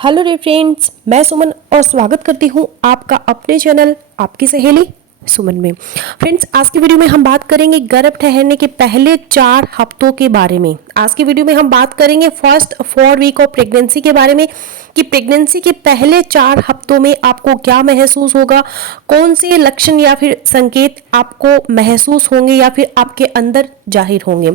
Hello रे friends, मैं सुमन और स्वागत करती हूँ आपका अपने चैनल आपकी सहेली सुमन में। फ्रेंड्स, आज की वीडियो में हम बात करेंगे गर्भ ठहरने के पहले 4 हफ्तों के बारे में। आज की वीडियो में हम बात करेंगे फर्स्ट 4 वीक ऑफ प्रेगनेंसी के बारे में कि प्रेगनेंसी के पहले 4 हफ्तों में आपको क्या महसूस होगा, कौन से लक्षण या फिर संकेत आपको महसूस होंगे या फिर आपके अंदर जाहिर होंगे।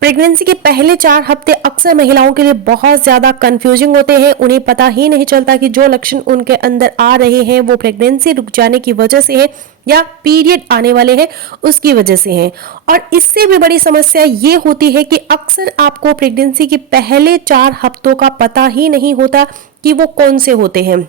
प्रेगनेंसी के पहले 4 हफ्ते अक्सर महिलाओं के लिए बहुत ज़्यादा कंफ्यूजिंग होते हैं। उन्हें पता ही नहीं चलता कि जो लक्षण उनके अंदर आ रहे हैं वो प्रेगनेंसी रुक जाने की वजह से है या पीरियड आने वाले हैं उसकी वजह से है। और इससे भी बड़ी समस्या ये होती है कि अक्सर आपको प्रेगनेंसी के पहले 4 हफ्तों का पता ही नहीं होता कि वो कौन से होते हैं।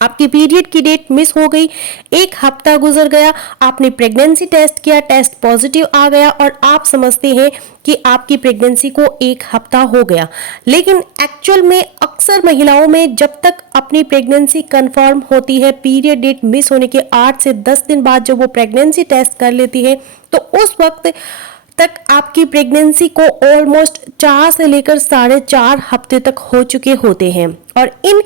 आपकी पीरियड की डेट मिस हो गई, 1 हफ्ता गुजर गया, आपने प्रेगनेंसी टेस्ट किया, टेस्ट पॉजिटिव आ गया और आप समझते हैं कि आपकी प्रेगनेंसी को 1 हफ्ता हो गया। लेकिन एक्चुअल में अक्सर महिलाओं में जब तक अपनी प्रेगनेंसी कंफर्म होती है, पीरियड डेट मिस होने के 8 से 10 दिन बाद जब वो प्रेगनेंसी टेस्ट कर लेती है तो उस वक्त तक आपकी प्रेगनेंसी को ऑलमोस्ट 4 से लेकर 4.5 हफ्ते तक हो चुके होते हैं। और इन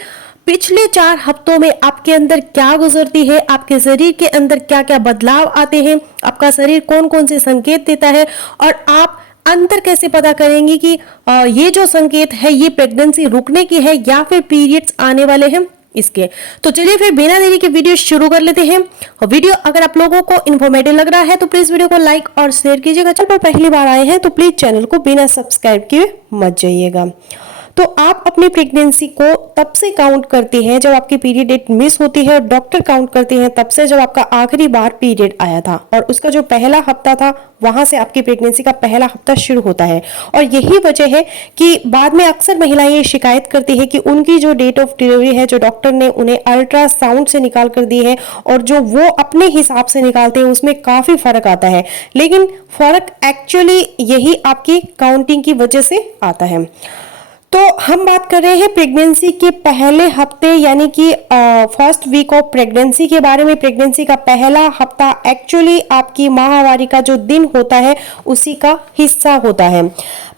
पिछले 4 हफ्तों में आपके अंदर क्या गुजरती है, आपके शरीर के अंदर क्या क्या बदलाव आते हैं, आपका शरीर कौन कौन से संकेत देता है और आप अंतर कैसे पता करेंगे कि ये जो संकेत है ये प्रेगनेंसी रुकने की है या फिर पीरियड्स आने वाले हैं इसके। तो चलिए फिर बिना देरी के वीडियो शुरू कर लेते हैं। और वीडियो अगर आप लोगों को इन्फॉर्मेटिव लग रहा है तो प्लीज वीडियो को लाइक और शेयर कीजिएगा। चैनल पर पहली बार आए हैं तो प्लीज चैनल को बिना सब्सक्राइब किए मत जाइएगा। तो आप अपनी प्रेगनेंसी को तब से काउंट करते हैं जब आपकी पीरियड डेट मिस होती है और डॉक्टर काउंट करते हैं तब से जब आपका आखिरी बार पीरियड आया था और उसका जो पहला हफ्ता था वहां से आपकी प्रेगनेंसी का पहला हफ्ता शुरू होता है। और यही वजह है कि बाद में अक्सर महिलाएं ये शिकायत करती है कि उनकी जो डेट ऑफ डिलीवरी है जो डॉक्टर ने उन्हें अल्ट्रासाउंड से निकाल कर दी है और जो वो अपने हिसाब से निकालते हैं उसमें काफी फर्क आता है। लेकिन फर्क एक्चुअली यही आपकी काउंटिंग की वजह से आता है। तो हम बात कर रहे हैं प्रेगनेंसी के पहले हफ्ते यानी कि फर्स्ट वीक ऑफ प्रेगनेंसी के बारे में। प्रेगनेंसी का पहला हफ्ता एक्चुअली आपकी माहवारी का जो दिन होता है उसी का हिस्सा होता है।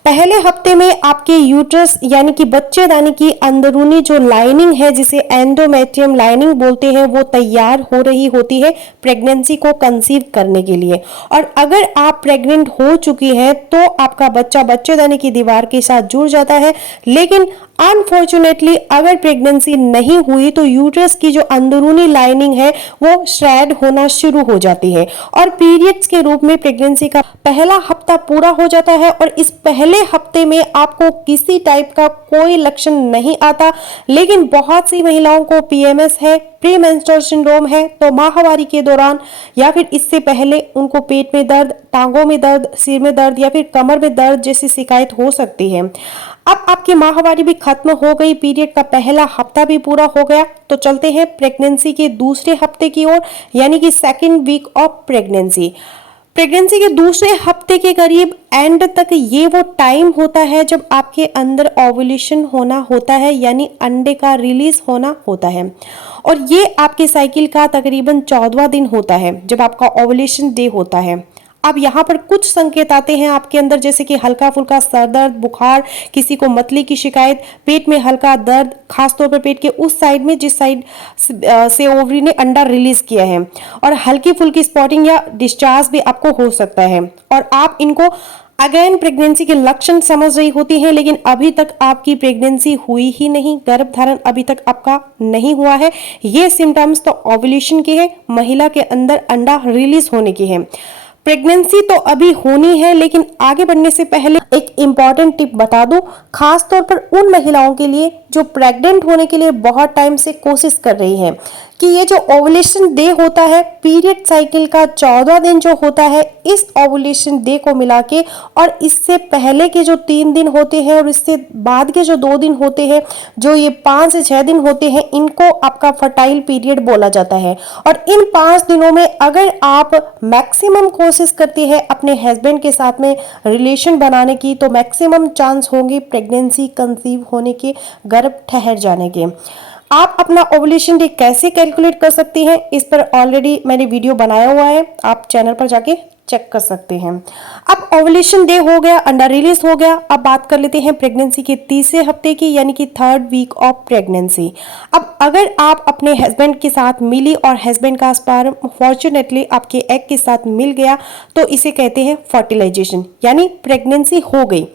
पहले हफ्ते में आपके यूट्रस यानी कि बच्चेदानी की अंदरूनी जो लाइनिंग है जिसे एंडोमेट्रियम लाइनिंग बोलते हैं वो तैयार हो रही होती है प्रेगनेंसी को कंसीव करने के लिए। और अगर आप प्रेग्नेंट हो चुकी हैं तो आपका बच्चा बच्चेदानी की दीवार के साथ जुड़ जाता है। लेकिन अनफॉर्चुनेटली अगर प्रेगनेंसी नहीं हुई तो यूट्रस की जो अंदरूनी लाइनिंग है वो श्रेड होना शुरू हो जाती है और पीरियड्स के रूप में प्रेगनेंसी का पहला हफ्ता पूरा हो जाता है। और इस पहले हफ्ते में आपको किसी टाइप का कोई लक्षण नहीं आता। लेकिन बहुत सी महिलाओं को पीएमएस है, प्री मेंस्ट्रुअल सिंड्रोम है, तो माहवारी के दौरान या फिर इससे पहले उनको पेट में दर्द, टांगों में दर्द, सिर में दर्द या फिर कमर में दर्द जैसी शिकायत हो सकती है। अब आपकी माहवारी भी खत्म हो गई, पीरियड का पहला हफ्ता भी पूरा हो गया, तो चलते हैं प्रेगनेंसी के दूसरे हफ्ते की ओर यानी कि second week of pregnancy. Pregnancy के दूसरे हफ्ते के करीब एंड तक ये वो टाइम होता है जब आपके अंदर ओव्यूलेशन होना होता है यानी अंडे का रिलीज होना होता है। और ये आपके साइकिल का तकरीबन 14वां दिन होता है जब आपका ओव्यूलेशन डे होता है। अब यहाँ पर कुछ संकेत आते हैं आपके अंदर जैसे कि हल्का फुल्का सर दर्द, बुखार, किसी को मतली की शिकायत, पेट में हल्का दर्द, खासतौर पर पेट के उस साइड में जिस साइड से ओवरी ने अंडा रिलीज किया है, और हल्की फुल्की स्पॉटिंग या डिस्चार्ज भी आपको हो सकता है। और आप इनको अगेन प्रेगनेंसी के लक्षण समझ रही होती हैं लेकिन अभी तक आपकी प्रेगनेंसी हुई ही नहीं, गर्भ धारण अभी तक आपका नहीं हुआ है। ये सिम्टम्स तो ओव्यूलेशन के हैं, महिला के अंदर अंडा रिलीज होने की है। प्रेगनेंसी तो अभी होनी है लेकिन आगे बढ़ने से पहले एक इम्पॉर्टेंट टिप बता दूं, खास तौर पर उन महिलाओं के लिए जो प्रेग्नेंट होने के लिए बहुत टाइम से कोशिश कर रही हैं कि ये जो ओवुलेशन डे होता है पीरियड साइकिल का 14वां दिन जो होता है, इस ओवुलेशन डे को मिला के और इससे पहले के जो 3 दिन होते हैं और इससे बाद के जो 2 दिन होते हैं, जो ये 5 से 6 दिन होते हैं, इनको आपका फर्टाइल पीरियड बोला जाता है। और इन 5 दिनों में अगर आप मैक्सिमम कोशिश करती है अपने हस्बैंड के साथ में रिलेशन बनाने की तो मैक्सिमम चांस होंगे प्रेगनेंसी कंसीव होने के, गर्भ ठहर जाने के। आप अपना ओवुलेशन डे कैसे कैलकुलेट कर सकती हैं, इस पर ऑलरेडी मैंने वीडियो बनाया हुआ है, आप चैनल पर जाके चेक कर सकते हैं। अब ओवुलेशन डे हो गया, अंडा रिलीज हो गया। अब बात कर लेते हैं प्रेगनेंसी के तीसरे हफ्ते की, यानी कि 3rd वीक ऑफ प्रेगनेंसी। अब अगर आप अपने हस्बैंड के साथ मिली और हस्बैंड का स्पर्म फॉर्चुनेटली आपके एग के साथ मिल गया, तो इसे कहते हैं फर्टिलाइजेशन, यानी प्रेगनेंसी हो गई।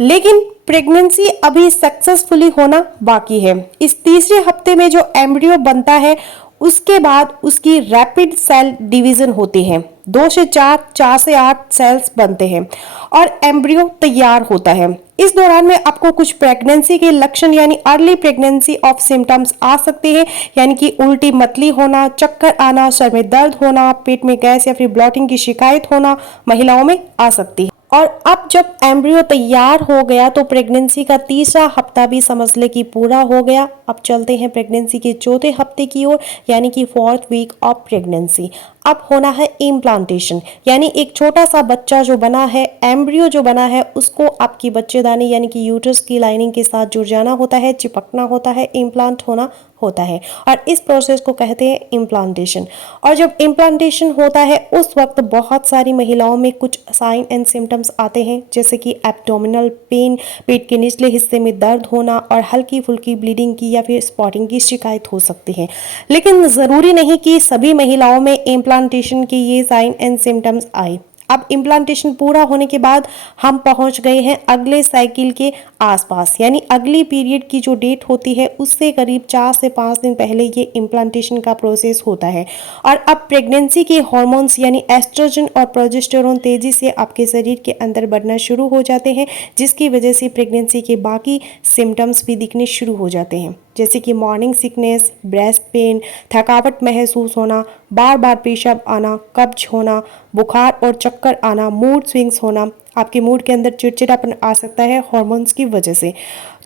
लेकिन प्रेगनेंसी अभी सक्सेसफुली होना बाकी है। इस तीसरे हफ्ते में जो एम्ब्रियो बनता है, उसके बाद उसकी रैपिड सेल डिवीजन होती है। 2 से 4, 4 से 8 सेल्स बनते हैं और एम्ब्रियो तैयार होता है। इस दौरान में आपको कुछ प्रेगनेंसी के लक्षण यानी अर्ली प्रेगनेंसी ऑफ सिम्टम्स आ सकते हैं, यानी कि उल्टी मतली होना, चक्कर आना, सर में दर्द होना, पेट में गैस या फिर ब्लॉटिंग की शिकायत होना महिलाओं में आ सकती है। और अब जब एम्ब्रियो तैयार हो गया तो प्रेगनेंसी का तीसरा हफ्ता भी समझ ले कि पूरा हो गया। अब चलते हैं प्रेगनेंसी के चौथे हफ्ते की ओर, यानी कि 4th वीक ऑफ प्रेगनेंसी। अब होना है इम्प्लांटेशन, यानी एक छोटा सा बच्चा जो बना है, एम्ब्रियो जो बना है, उसको आपकी बच्चेदानी यानी कि यूट्रस की लाइनिंग के साथ जुड़ जाना होता है, चिपकना होता है, इम्प्लांट होना होता है, और इस प्रोसेस को कहते हैं इम्प्लांटेशन। और जब इम्प्लांटेशन होता है उस वक्त बहुत सारी महिलाओं में कुछ साइन एंड सिम्टम्स आते हैं, जैसे कि एब्डोमिनल पेन, पेट के निचले हिस्से में दर्द होना और हल्की फुल्की ब्लीडिंग की या फिर स्पॉटिंग की शिकायत हो सकती है। लेकिन ज़रूरी नहीं कि सभी महिलाओं में इम्प्लांटेशन के ये साइन एंड सिम्टम्स आए। अब इम्प्लांटेशन पूरा होने के बाद हम पहुंच गए हैं अगले साइकिल के आसपास, यानी अगली पीरियड की जो डेट होती है उससे करीब 4 से 5 दिन पहले ये इम्प्लांटेशन का प्रोसेस होता है। और अब प्रेगनेंसी के हार्मोन्स यानी एस्ट्रोजन और प्रोजेस्टेरोन तेजी से आपके शरीर के अंदर बढ़ना शुरू हो जाते हैं, जिसकी वजह से प्रेगनेंसी के बाकी सिम्टम्स भी दिखने शुरू हो जाते हैं, जैसे कि मॉर्निंग सिकनेस, ब्रेस्ट पेन, थकावट महसूस होना, बार बार पेशाब आना, कब्ज होना, बुखार और चक्कर आना, मूड स्विंग्स होना, आपके मूड के अंदर चिड़चिड़ापन आ सकता है हार्मोन्स की वजह से।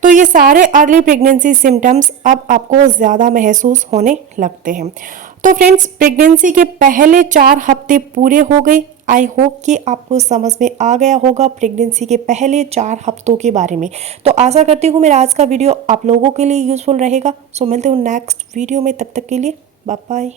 तो ये सारे अर्ली प्रेगनेंसी सिम्टम्स अब आपको ज़्यादा महसूस होने लगते हैं। तो फ्रेंड्स, प्रेगनेंसी के पहले 4 हफ्ते पूरे हो गए। आई होप कि आपको समझ में आ गया होगा प्रेगनेंसी के पहले 4 हफ्तों के बारे में। तो आशा करती हूँ मेरा आज का वीडियो आप लोगों के लिए यूज़फुल रहेगा। सो मिलते हूँ नेक्स्ट वीडियो में, तब तक के लिए बाय बाय।